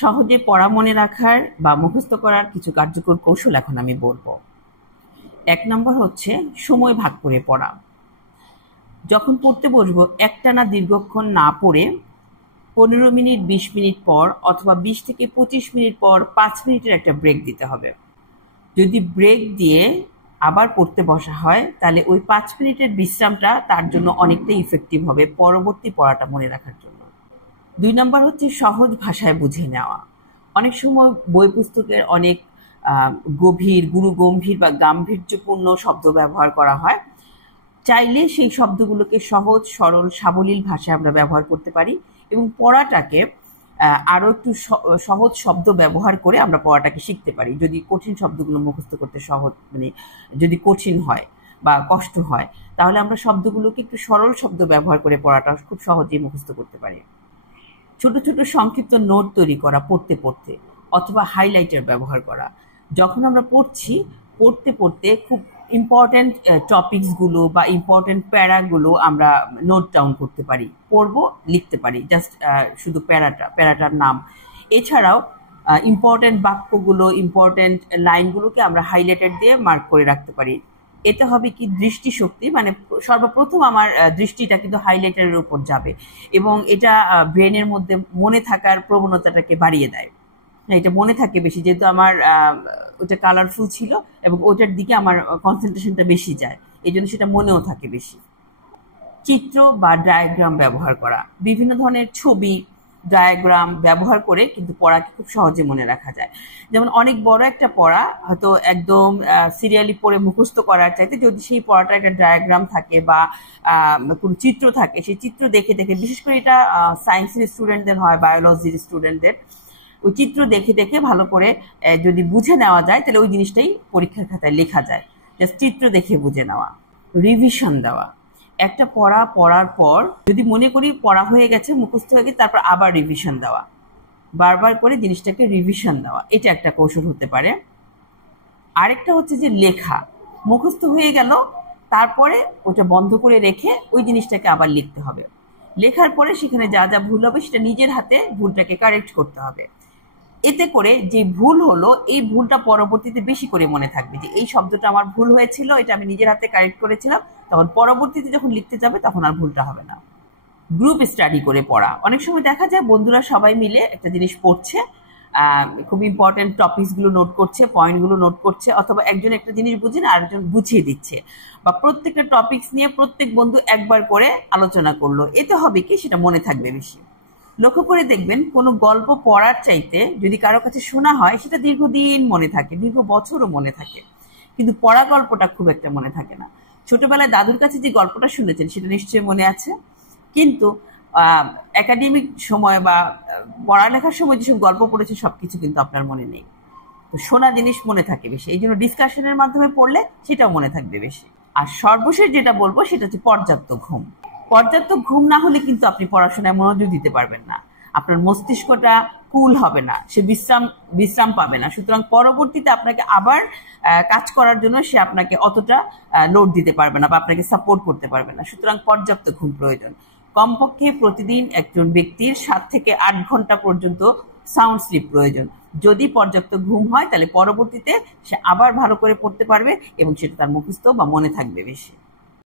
সহজে পড়া মনে রাখার বা মুখস্থ করার কিছু কার্যকর কৌশল এখন আমি বলবো। 1 নম্বর হচ্ছে সময় ভাগ করে পড়া। যখন পড়তে বসবো একটানা দীর্ঘক্ষণ না পড়ে 15 মিনিট 20 মিনিট পর অথবা 20 থেকে 25 মিনিট পর 5 মিনিটের একটা ব্রেক দিতে হবে। যদি ব্রেক দিয়ে আবার পড়তে বসা হয় তাহলে ওই 5 মিনিটের বিশ্রামটা তার জন্য অনেকটাই ইফেক্টিভ হবে পরবর্তী পড়াটা মনে রাখার জন্য। 2 নম্বর হচ্ছে সহজ ভাষায় বুঝে নেওয়া। অনেক সময় বই পুস্তকের অনেক গভীর গুরুগম্ভীর বা গাম্ভীর্যপূর্ণ শব্দ ব্যবহার করা হয়। চাইলে সেই শব্দগুলোকে সহজ সরল সাবলীল ভাষায় আমরা ব্যবহার করতে পারি এবং পড়াটাকে আরো একটু সহজ শব্দ ব্যবহার করে আমরা পড়াটাকে শিখতে পারি। যদি কঠিন শব্দগুলো মুখস্থ করতে যদি কঠিন হয় বা কষ্ট হয় তাহলে আমরা শব্দগুলোকে একটু সরল শব্দ ব্যবহার করে পড়াটা খুব সহজেই মুখস্থ করতে পারি। ছোট ছোট সংক্ষিপ্ত নোট তৈরি করা পড়তে পড়তে অথবা হাইলাইটার ব্যবহার করা। যখন আমরা পড়তে পড়তে খুব ইম্পর্টেন্ট টপিকসগুলো বা ইম্পর্টেন্ট প্যারাগুলো আমরা নোট ডাউন করতে পারি, পড়বো লিখতে পারি জাস্ট শুধু প্যারাটার নাম। এছাড়াও ইম্পর্টেন্ট বাক্যগুলো ইম্পর্টেন্ট লাইনগুলোকে আমরা হাইলাইটার দিয়ে মার্ক করে রাখতে পারি। এতে হবে কি দৃষ্টিশক্তি, মানে সর্বপ্রথম আমার দৃষ্টিটা কিন্তু হাইলাইটারের উপর যাবে এবং এটা ব্রেনের মধ্যে মনে থাকার প্রবণতাটাকে বাড়িয়ে দেয়। এটা মনে থাকে বেশি, যেহেতু আমার ওটা কালারফুল ছিল এবং ওটার দিকে আমার কনসেন্ট্রেশনটা বেশি যায়, এই জন্য সেটা মনেও থাকে বেশি। চিত্র বা ডায়াগ্রাম ব্যবহার করা, বিভিন্ন ধরনের ছবি ডায়াগ্রাম ব্যবহার করে কিন্তু পড়াকে খুব সহজে মনে রাখা যায়। যেমন অনেক বড় একটা পড়া হয়তো একদম সিরিয়ালি পড়ে মুখস্থ করার চাইতে যদি সেই পড়াটা একটা ডায়াগ্রাম থাকে বা কোন চিত্র থাকে, সেই চিত্র দেখে দেখে, বিশেষ করে এটা সায়েন্সের স্টুডেন্টদের হয়, বায়োলজির স্টুডেন্টদের, ওই চিত্র দেখে দেখে ভালো করে যদি বুঝে নেওয়া যায় তাহলে ওই জিনিসটাই পরীক্ষার খাতায় লেখা যায়। জাস্ট চিত্র দেখে বুঝে নেওয়া। রিভিশন দেওয়া, একটা পড়ার পর যদি মনে করি পড়া হয়ে গেছে মুখস্থ হয়ে গেছে তারপর আবার রিভিশন দেওয়া, বারবার করে জিনিসটাকে রিভিশন দেওয়া, এটা একটা কৌশল হতে পারে। আরেকটা হচ্ছে যে লেখা, মুখস্থ হয়ে গেল তারপরে ওটা বন্ধ করে রেখে ওই জিনিসটাকে আবার লিখতে হবে। লেখার পরে সেখানে যা যা ভুল হবে সেটা নিজের হাতে ভুলটাকে কারেক্ট করতে হবে। এতে করে যে ভুল হলো এই ভুলটা পরবর্তীতে বেশি করে মনে থাকবে, যে এই শব্দটা আমার ভুল হয়েছিল, এটা আমি নিজের হাতে কারেক্ট করেছিলাম, তখন পরবর্তীতে যখন লিখতে যাবে তখন আর ভুলটা হবে না। গ্রুপ স্টাডি করে পড়া, অনেক সময় দেখা যায় বন্ধুরা সবাই মিলে একটা জিনিস পড়ছে, খুব ইম্পর্টেন্ট টপিকসগুলো নোট করছে, পয়েন্টগুলো নোট করছে, অথবা একজন একটা জিনিস বুঝেন আরেকজন বুঝিয়ে দিচ্ছে, বা প্রত্যেকটা টপিকস নিয়ে প্রত্যেক বন্ধু একবার করে আলোচনা করলো। এতে হবে কি সেটা মনে থাকবে বেশি। লক্ষ্য করে দেখবেন কোনো গল্প পড়ার চাইতে যদি কারো কাছে শোনা হয় সেটা দীর্ঘদিন মনে থাকে, দীর্ঘ বছরও মনে থাকে, কিন্তু পড়া গল্পটা খুব একটা মনে থাকে না। ছোটবেলায় দাদুর কাছে যে গল্পটা শুনেছেন সেটা নিশ্চয়ই মনে আছে, কিন্তু একাডেমিক সময় বা পড়ালেখার সময় যেসব গল্প পড়েছে সবকিছু কিন্তু আপনার মনে নেই। তো শোনা জিনিস মনে থাকে বেশি, এই জন্য ডিসকাশনের মাধ্যমে পড়লে সেটাও মনে থাকবে বেশি। আর সর্বশেষ যেটা বলবো সেটা হচ্ছে পর্যাপ্ত ঘুম। পর্যাপ্ত ঘুম না হলে কিন্তু আপনি পড়াশোনায় মনোযোগ দিতে পারবেন না, আপনার মস্তিষ্কটা কুল হবে না, সে বিশ্রাম পাবে না। সুতরাং পরবর্তীতে আপনাকে আবার কাজ করার জন্য সে আপনাকে অতটা লোড দিতে পারবে না বা আপনাকে সাপোর্ট করতে পারবে না। সুতরাং পর্যাপ্ত ঘুম প্রয়োজন। কমপক্ষে প্রতিদিন একজন ব্যক্তির 7 থেকে 8 ঘন্টা পর্যন্ত সাউন্ড স্লিপ প্রয়োজন। যদি পর্যাপ্ত ঘুম হয় তাহলে পরবর্তীতে সে আবার ভালো করে পড়তে পারবে এবং সেটা তার মুখস্থ বা মনে থাকবে বেশি।